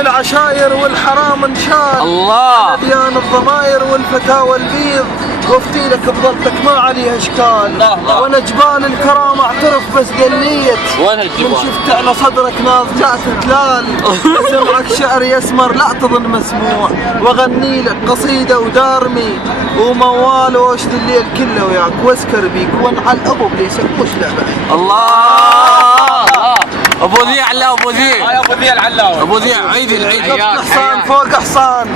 العشاير والحرام انشال. الله. ديان الضماير والفتاوى البيض، وافتي لك بضلتك ما عليها اشكال. وانا جبال الكرامه اعترف بس دليت. وين هالجبال؟ من شفت على صدرك ناظ جات تلال. سمعك شعر يسمر لا تظن مسموع، واغني لك قصيده ودارمي وموال واشت الليل كله وياك واسكر بيك وانعل ابو بليسك وش لعبه. الله. ابو ذي علاوي. ابو ذي. ابو ذي العلاوي. ابو ذي عيد العيد. حصان فوق حصان،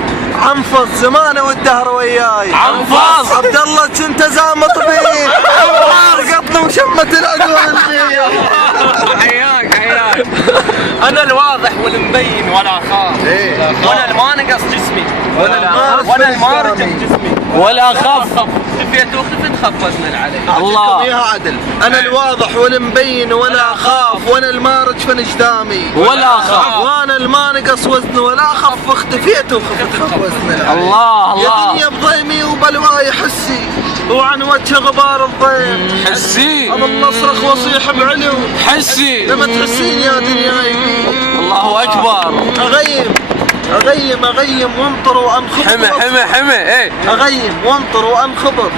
عنفض زمانه والدهر وياي. عنفض. عبد الله كنت زامط بيه. رقطنا وشمة العقول. حياك حياك. انا الواضح والمبين ولا اخاف، وانا المانقص جسمي، وانا المارجم جسمي ولا اخاف. خفيت وخفت خفزنا عليه. الله. يا عدل انا الواضح والمبين ولا اخاف، وانا المارج فنجدامي ولا اخاف، وانا المانقص وزن ولا اخف، اختفيت وخفت خفزنا عليه. الله الله. يا دنيا بضيمي وبلواي حسي، وعن وجه غبار الضيم حسي. اظل اصرخ واصيح بعلو حسي. لما تحسين يا دنياي. الله اكبر. اغيم وانطر وانخبط. حمى ايه. اغيم وانطر وانخبط،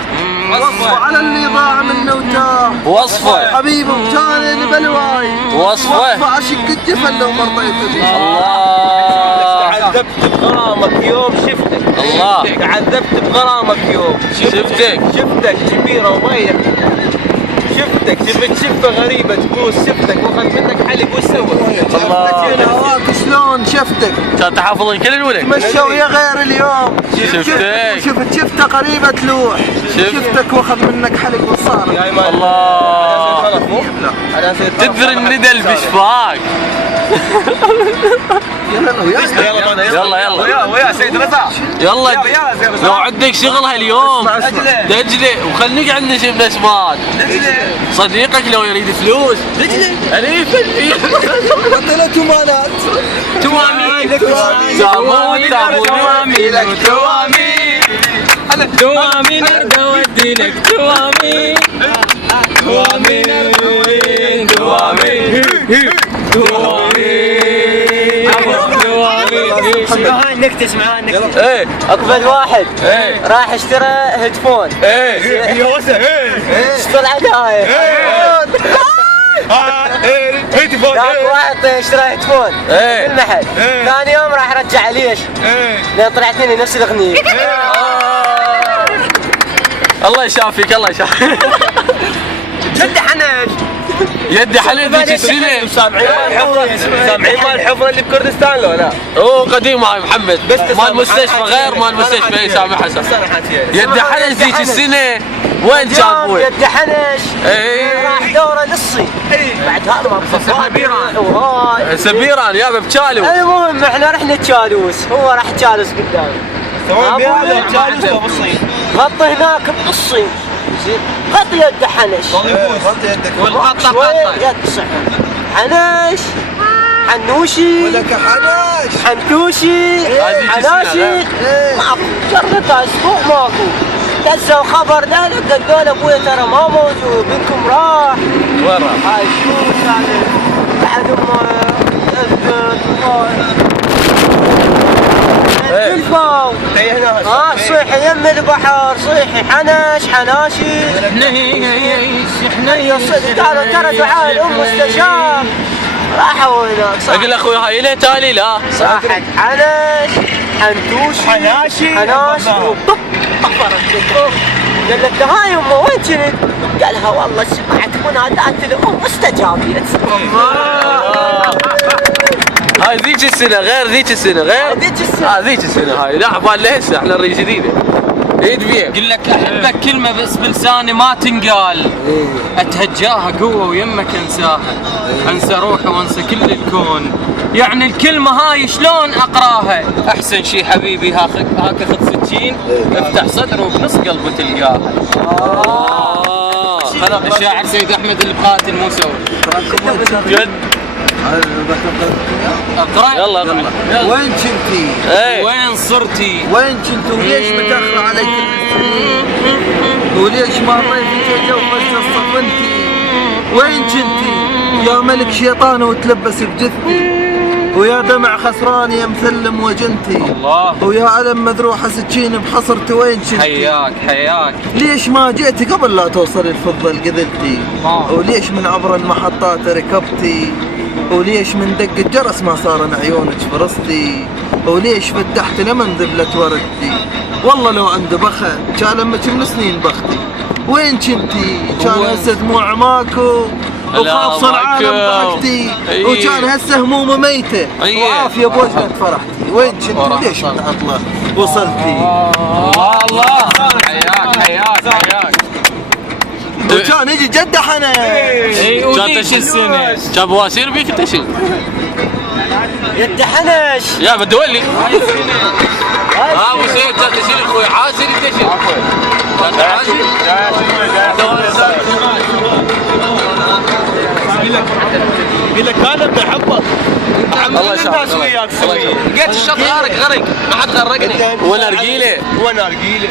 وصفه على اللي ضاع منه وتاه. وصفه حبيبي وكان بلواي، وصفه اشق الجفن لو مرضيت به. الله. تعذبت بغرامك يوم شفتك. الله. تعذبت بغرامك يوم شفتك كبيره وضيق. شفت شفه غريبه تبوس، شفتك واخذ منك حلق وش سوى؟ الله. هواك شلون شفتك؟ كان تحافظون كل الولد. تمشى ويا غير اليوم. شفته قريبه تلوح. شفتك واخذ منك حلق وصار. الله. تدري الندى البشفاك. يلا ويا سيد رزاق. يلا لو عندك شغل هاليوم دجله وخلنا نقعد نشوف نسمات. صديقك لو يريد فلوس دجله اليف قتله تومانات. توامين توامين توامين ارد اودي لك توامين توامين اسمعها النكتة اسمعها النكتة. ايه اقبل واحد ايه راح اشترى هيدفون. ايه اشترى عداية. هيدفون. واحد اشترى هيدفون في المحل. ثاني يوم راح رجع ليش؟ لان طلعت مني نفس الاغنية. الله يشافيك الله يشافيك. جد حنش يدي حليب ذيك السنة. سامعين مال الحفرة اللي بكردستان لو لا؟ اوه قديم هاي محمد. مال مستشفى غير مال مستشفى. اي سامع حسن. يدي حنش ذيك السنة وين كان ابوي؟ يدي حنش. راح دوره للصين. بعد هذا ما سبيران. سبيران يابا بتشالوس. المهم احنا رحنا تشالوس، هو راح تشالوس قدام. سوون بهذا تشالوس بالصين. غطي هناك بالصين. غطي يد حنش. غطي يدك. والقطة يد صح. حنش حنوشي ولك حناش حنتوشي حناشي. جربت اسبوع ماكو. دزوا خبر ذلك قالوا ابويا ترى ما موجود، بنكم راح. وين راح؟ هاي شو هذا بعد ما التلفاو صيحي يم البحر، صيحي حنش حناشي. ترى دعاء الام مستجاب. راحوا هناك. اقول اخوي هاي ليه تالي لا؟ صاحت حنش حنتوشي حناشي وطب طفرت. قال لك هاي امه وين كنت؟ قالها والله سمعت منادات الام مستجابيت. هاي ذيك السنة غير ذيك السنة غير ذيك السنة هاي لا عبالنا هسه احنا الري جديدة. ايد بيه. قل لك احبك كلمة بس بلساني ما تنقال. اتهجاها قوة ويمك انساها. انسى روحي وانسى كل الكون. يعني الكلمة هاي شلون اقراها؟ احسن شي حبيبي هاك اخذ سكين افتح صدره وبنص قلبه تلقاها. الشاعر سيد احمد البخاتي الموسوي. جد اقرا يلا. وين كنتي؟ وين صرتي؟ وين كنتوا؟ وليش متاخر عليك السنين؟ وليش مريت الجو بس صفنتي؟ وين كنتي؟ يا ملك شيطان وتلبس بجثتي. ويا دمع خسران يا مسلم وجنتي. الله. ويا ألم مذروحة سكين بحصرتي وين شلتي. حياك ليش ما جيتي قبل لا توصل الفضة القذلتي. وليش من عبر المحطات ركبتي. وليش من دق الجرس ما صارن عيونك فرستي. وليش فتحت لمن ذبلت وردتي. والله لو عند بخت كان امك من سنين بختي. وين كنتي؟ كان هسه دموع ماكو وخاف العالم ضحكتي. وكان هسه همومه ميته وعافيه بوجهك فرحتي. وين كنتي؟ ليش من عطله وصلتي. الله حياك وكان يجي جده حنا. اي وديش السنه جاب واسير بيك تشيل يد حنش يا بدولي ابو سيد جاب تشيل اخوي عاسر تشيل يقول لك انا بدي احبط. الله يسامحك وياك سويه. لقيت الشط غرق ما حد غرقني. وانا رجيله